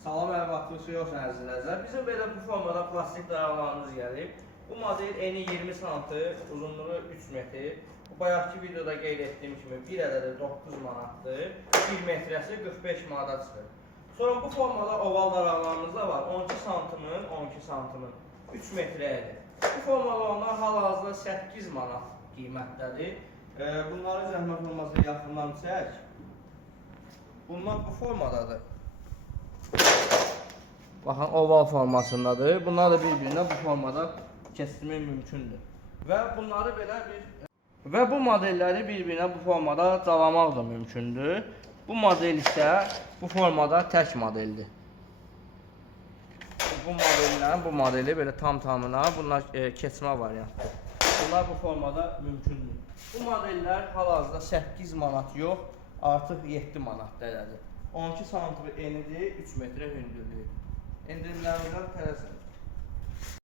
Salam əhvatlısı yoxsa əzizlər. Bizim belə bu formada plastik dayaqlarımız gəlib. Bu model eni 20 sm, uzunluğu 3 metr. Bu bayaqki videoda qeyd etdiyim kimi bir ədədi 9 manatdır. 1 metrəsi 45 manata çıxır. Sonra bu formada oval dayaqlarımız da var. 12 sm-ın 12 sm-ın 3 metrəyədir. Bu formada onlar hal-hazırda 8 manat qiymətdədir. Bunları zəhmət olmazsa yaxından çək. Bunlar bu formadadır. Baxın, oval formasındadır. Bunlar da bir-birinə bu formada kəsdirmək mümkündür. Və bu modelləri bir-birinə bu formada calamaq da mümkündür. Bu model isə bu formada tək modeldir. Bu modellərin bu modeli belə tam-tamına bunlar keçmə variantdır. Bunlar bu formada mümkündür. Bu modellər hal-hazırda 8 manat yox, artıq 7 manat dəyəridir. 12 sm enidir, 3 metrə hündürlüyü. Endirimlərimizdən tələsin.